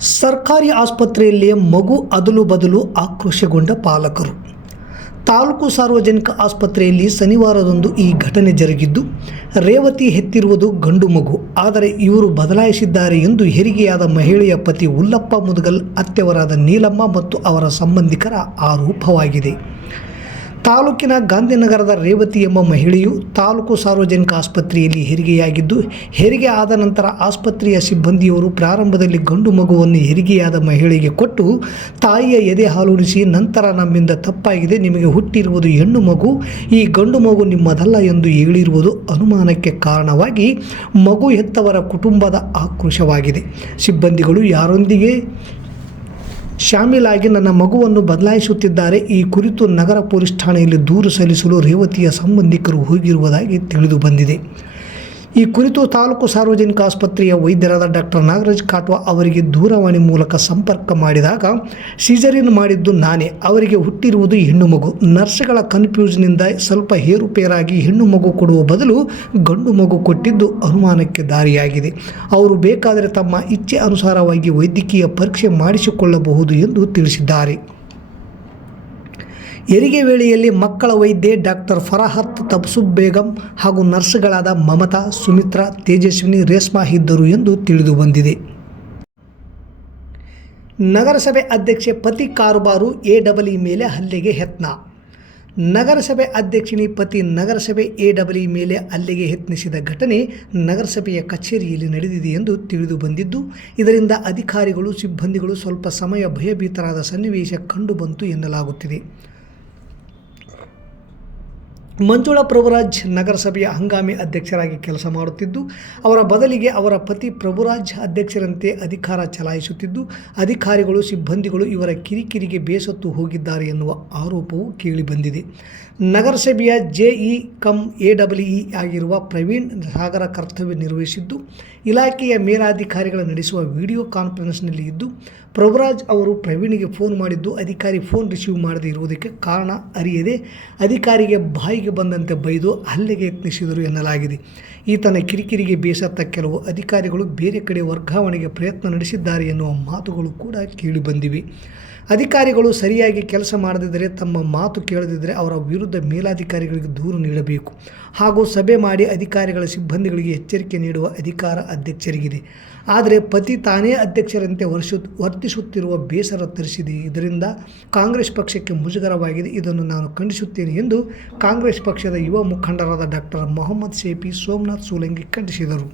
ಸರ್ಕಾರಿ ಆಸ್ಪತ್ರೆಯಲ್ಲಿ ಮಗು ಅದಲು ಬದಲು ಆಕ್ರೋಶಗೊಂಡ ಪಾಲಕರು. ತಾಲೂಕು ಸಾರ್ವಜನಿಕ ಆಸ್ಪತ್ರೆಯಲ್ಲಿ ಶನಿವಾರದಂದು ಈ ಘಟನೆ ಜರುಗಿದ್ದು, ರೇವತಿ ಹೆತ್ತಿರುವುದು ಗಂಡು ಮಗು, ಆದರೆ ಇವರು ಬದಲಾಯಿಸಿದ್ದಾರೆ ಎಂದು ಹೆರಿಗೆಯಾದ ಮಹಿಳೆಯ ಪತಿ ಉಲ್ಲಪ್ಪ ಮುದಗಲ್ ಅತ್ತೆಯವರಾದ ನೀಲಮ್ಮ ಮತ್ತು ಅವರ ಸಂಬಂಧಿಕರ ಆರೋಪವಾಗಿದೆ. ತಾಲೂಕಿನ ಗಾಂಧಿನಗರದ ರೇವತಿ ಎಂಬ ಮಹಿಳೆಯು ತಾಲೂಕು ಸಾರ್ವಜನಿಕ ಆಸ್ಪತ್ರೆಯಲ್ಲಿ ಹೆರಿಗೆಯಾಗಿದ್ದು, ಹೆರಿಗೆ ಆದ ನಂತರ ಆಸ್ಪತ್ರೆಯ ಸಿಬ್ಬಂದಿಯವರು ಪ್ರಾರಂಭದಲ್ಲಿ ಗಂಡು ಮಗುವನ್ನು ಹೆರಿಗೆಯಾದ ಮಹಿಳೆಗೆ ಕೊಟ್ಟು ತಾಯಿಯ ಎದೆ ಹಾಲುಣಿಸಿ ನಂತರ ನಮ್ಮಿಂದ ತಪ್ಪಾಗಿದೆ, ನಿಮಗೆ ಹುಟ್ಟಿರುವುದು ಹೆಣ್ಣು ಮಗು, ಈ ಗಂಡು ಮಗು ನಿಮ್ಮದಲ್ಲ ಎಂದು ಹೇಳಿರುವುದು ಅನುಮಾನಕ್ಕೆ ಕಾರಣವಾಗಿ ಮಗು ಹೆತ್ತವರ ಕುಟುಂಬದ ಆಕ್ರೋಶವಾಗಿದೆ. ಸಿಬ್ಬಂದಿಗಳು ಯಾರೊಂದಿಗೆ ಶಾಮೀಲಾಗಿ ನನ್ನ ಮಗುವನ್ನು ಬದಲಾಯಿಸುತ್ತಿದ್ದಾರೆ. ಈ ಕುರಿತು ನಗರ ಪೊಲೀಸ್ ಠಾಣೆಯಲ್ಲಿ ದೂರು ಸಲ್ಲಿಸಲು ರೇವತಿಯ ಸಂಬಂಧಿಕರು ಹೋಗಿರುವುದಾಗಿ ತಿಳಿದು ಬಂದಿದೆ. ಈ ಕುರಿತು ತಾಲೂಕು ಸಾರ್ವಜನಿಕ ಆಸ್ಪತ್ರೆಯ ವೈದ್ಯರಾದ ಡಾಕ್ಟರ್ ನಾಗರಾಜ್ ಕಾಟ್ವಾ ಅವರಿಗೆ ದೂರವಾಣಿ ಮೂಲಕ ಸಂಪರ್ಕ ಮಾಡಿದಾಗ, ಸಿಜರಿನ್ ಮಾಡಿದ್ದು ನಾನೇ, ಅವರಿಗೆ ಹುಟ್ಟಿರುವುದು ಹೆಣ್ಣು ಮಗು, ನರ್ಸ್ಗಳ ಕನ್ಫ್ಯೂಸ್ನಿಂದ ಸ್ವಲ್ಪ ಹೇರುಪೇರಾಗಿ ಹೆಣ್ಣು ಮಗು ಕೊಡುವ ಬದಲು ಗಂಡು ಮಗು ಕೊಟ್ಟಿದ್ದು ಅನುಮಾನಕ್ಕೆ ದಾರಿಯಾಗಿದೆ. ಅವರು ಬೇಕಾದರೆ ತಮ್ಮ ಇಚ್ಛೆ ಅನುಸಾರವಾಗಿ ವೈದ್ಯಕೀಯ ಪರೀಕ್ಷೆ ಮಾಡಿಸಿಕೊಳ್ಳಬಹುದು ಎಂದು ತಿಳಿಸಿದ್ದಾರೆ. ಹೆರಿಗೆ ವೇಳೆಯಲ್ಲಿ ಮಕ್ಕಳ ವೈದ್ಯೆ ಡಾಕ್ಟರ್ ಫರಾಹತ್ ತಬ್ಸುಬ್ ಬೇಗಂ ಹಾಗೂ ನರ್ಸ್ಗಳಾದ ಮಮತಾ, ಸುಮಿತ್ರಾ, ತೇಜಸ್ವಿನಿ, ರೇಷ್ಮಾ ಇದ್ದರು ಎಂದು ತಿಳಿದು ಬಂದಿದೆ. ನಗರಸಭೆ ಅಧ್ಯಕ್ಷೆ ಪತಿ ಕಾರುಬಾರು ಎಡಬ್ಲ್ಯೂ ಮೇಲೆ ಹಲ್ಲೆಗೆ ಯತ್ನ. ನಗರಸಭೆ ಅಧ್ಯಕ್ಷಿನಿ ಪತಿ ನಗರಸಭೆ ಎಡಬ್ಲ್ಯೂ ಮೇಲೆ ಹಲ್ಲೆಗೆ ಯತ್ನಿಸಿದ ಘಟನೆ ನಗರಸಭೆಯ ಕಚೇರಿಯಲ್ಲಿ ನಡೆದಿದೆ ಎಂದು ತಿಳಿದು ಬಂದಿದ್ದು, ಇದರಿಂದ ಅಧಿಕಾರಿಗಳು ಸಿಬ್ಬಂದಿಗಳು ಸ್ವಲ್ಪ ಸಮಯ ಭಯಭೀತರಾದ ಸನ್ನಿವೇಶ ಕಂಡುಬಂತು ಎನ್ನಲಾಗುತ್ತಿದೆ. ಮಂಜುಳಾ ಪ್ರಭುರಾಜ್ ನಗರಸಭೆಯ ಹಂಗಾಮಿ ಅಧ್ಯಕ್ಷರಾಗಿ ಕೆಲಸ ಮಾಡುತ್ತಿದ್ದು, ಅವರ ಬದಲಿಗೆ ಅವರ ಪತಿ ಪ್ರಭುರಾಜ್ ಅಧ್ಯಕ್ಷರಂತೆ ಅಧಿಕಾರ ಚಲಾಯಿಸುತ್ತಿದ್ದು, ಅಧಿಕಾರಿಗಳು ಸಿಬ್ಬಂದಿಗಳು ಇವರ ಕಿರಿಕಿರಿಗೆ ಬೇಸತ್ತು ಹೋಗಿದ್ದಾರೆ ಎನ್ನುವ ಆರೋಪವು ಕೇಳಿಬಂದಿದೆ. ನಗರಸಭೆಯ ಜೆಇ ಕಮ್ ಎಡಬ್ಲ್ಯೂ ಆಗಿರುವ ಪ್ರವೀಣ್ ಸಾಗರ ಕರ್ತವ್ಯ ನಿರ್ವಹಿಸಿದ್ದು, ಇಲಾಖೆಯ ಮೇಲಾಧಿಕಾರಿಗಳ ನಡೆಸುವ ವಿಡಿಯೋ ಕಾನ್ಫರೆನ್ಸ್ನಲ್ಲಿ ಇದ್ದು, ಪ್ರಭುರಾಜ್ ಅವರು ಪ್ರವೀಣ್ಗೆ ಫೋನ್ ಮಾಡಿದ್ದು ಅಧಿಕಾರಿ ಫೋನ್ ರಿಸೀವ್ ಮಾಡದೇ ಇರುವುದಕ್ಕೆ ಕಾರಣ ಅರಿಯದೆ ಅಧಿಕಾರಿಗೆ ಬಾಯಿಗೆ ಬಂದಂತೆ ಬೈದು ಹಲ್ಲೆಗೆ ಯತ್ನಿಸಿದರು ಎನ್ನಲಾಗಿದೆ. ಈತನ ಕಿರಿಕಿರಿಗೆ ಬೇಸತ್ತ ಕೆಲವು ಅಧಿಕಾರಿಗಳು ಬೇರೆ ಕಡೆ ವರ್ಗಾವಣೆಗೆ ಪ್ರಯತ್ನ ನಡೆಸಿದ್ದಾರೆ ಎನ್ನುವ ಮಾತುಗಳು ಕೂಡ ಕೇಳಿಬಂದಿವೆ. ಅಧಿಕಾರಿಗಳು ಸರಿಯಾಗಿ ಕೆಲಸ ಮಾಡದಿದ್ದರೆ, ತಮ್ಮ ಮಾತು ಕೇಳದಿದ್ದರೆ ಅವರ ವಿರುದ್ಧ ಮೇಲಾಧಿಕಾರಿಗಳಿಗೆ ದೂರು ನೀಡಬೇಕು ಹಾಗೂ ಸಭೆ ಮಾಡಿ ಅಧಿಕಾರಿಗಳ ಸಿಬ್ಬಂದಿಗಳಿಗೆ ಎಚ್ಚರಿಕೆ ನೀಡುವ ಅಧಿಕಾರ ಅಧ್ಯಕ್ಷರಿಗಿದೆ. ಆದರೆ ಪತಿ ತಾನೇ ಅಧ್ಯಕ್ಷರಂತೆ ವರ್ತಿಸುತ್ತಿರುವ ಬೇಸರ ತರಿಸಿದೆ. ಇದರಿಂದ ಕಾಂಗ್ರೆಸ್ ಪಕ್ಷಕ್ಕೆ ಮುಜುಗರವಾಗಿದೆ. ಇದನ್ನು ನಾನು ಖಂಡಿಸುತ್ತೇನೆ ಎಂದು ಕಾಂಗ್ರೆಸ್ ಪಕ್ಷದ ಯುವ ಮುಖಂಡರಾದ ಡಾಕ್ಟರ್ ಮೊಹಮ್ಮದ್ ಶೇಫಿ, ಸೋಮನಾಥ್ ಸೂಲಂಗಿ ಖಂಡಿಸಿದರು.